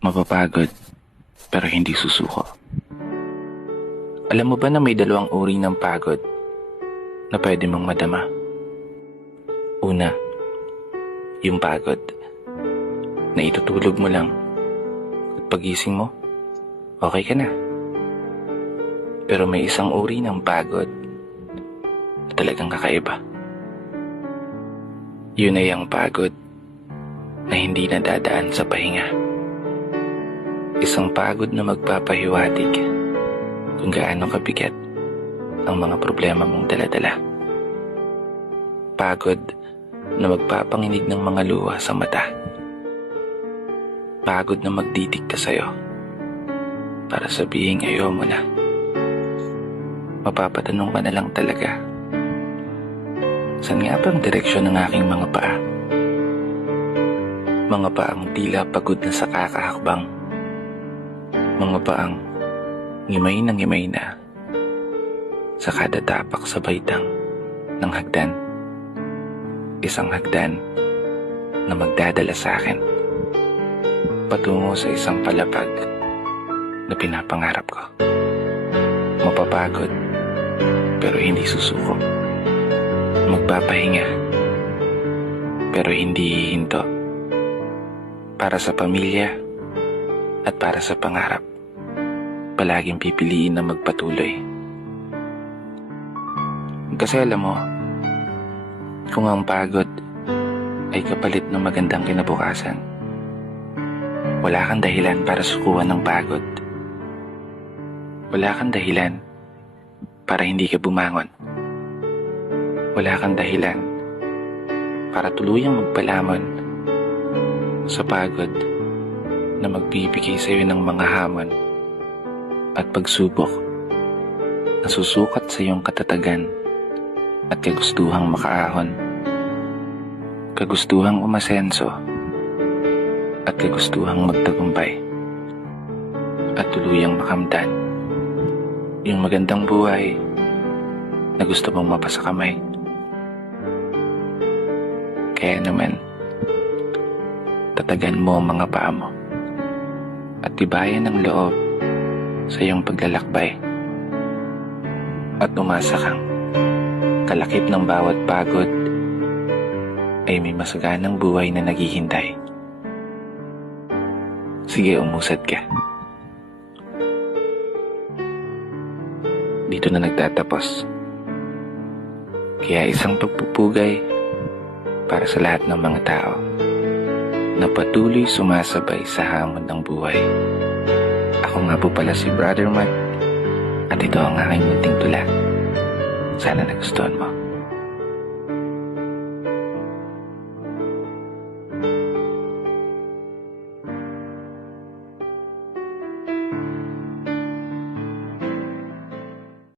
Mapapagod, pero hindi susuko. Alam mo ba na may dalawang uri ng pagod na pwede mong madama? Una, yung pagod na itutulog mo lang at pagising mo, okay ka na. Pero may isang uri ng pagod na talagang kakaiba. Yun ay ang pagod na hindi nadadaan sa pahinga. Isang pagod na magpapahiwatig kung gaano kabigat ang mga problema mong daladala. Pagod na magpapanginig ng mga luha sa mata. Pagod na magdidikta sa'yo para sabihin ayaw mo na. Mapapatanong ka na lang talaga, saan nga bang direksyon ng aking mga paa? Mga paang tila pagod na sa kakahakbang. Mga paang ngimay na sa kada tapak sa baitang ng hagdan. Isang hagdan na magdadala sa akin patungo sa isang palapag na pinapangarap ko. Mapapagod pero hindi susuko. Magpapahinga pero hindi hihinto. Para sa pamilya at para sa pangarap, palaging pipiliin na magpatuloy. Kasi alam mo, kung ang pagod ay kapalit ng magandang kinabukasan, wala kang dahilan para sukuan ng pagod. Wala kang dahilan para hindi ka bumangon. Wala kang dahilan para tuluyang magpalamon sa pagod na magbibigay sa iyo ng mga hamon at pagsubok na susukat sa iyong katatagan at kagustuhang makaahon, kagustuhang umasenso at kagustuhang magtagumpay at tuluyang makamtan yung magandang buhay na gusto mong mapasakamay. Kaya naman, tatagan mo ang mga paa mo at tibayan ng loob sa iyong paglalakbay at umasa kang kalakip ng bawat pagod ay may masaganang buhay na naghihintay. Sige, umusad ka. Dito na nagtatapos. Kaya isang pagpupugay para sa lahat ng mga tao na patuloy sumasabay sa hamon ng buhay. Ako nga po pala si Brother Matt at ito ang aking munting tula. Sana nagustuhan mo.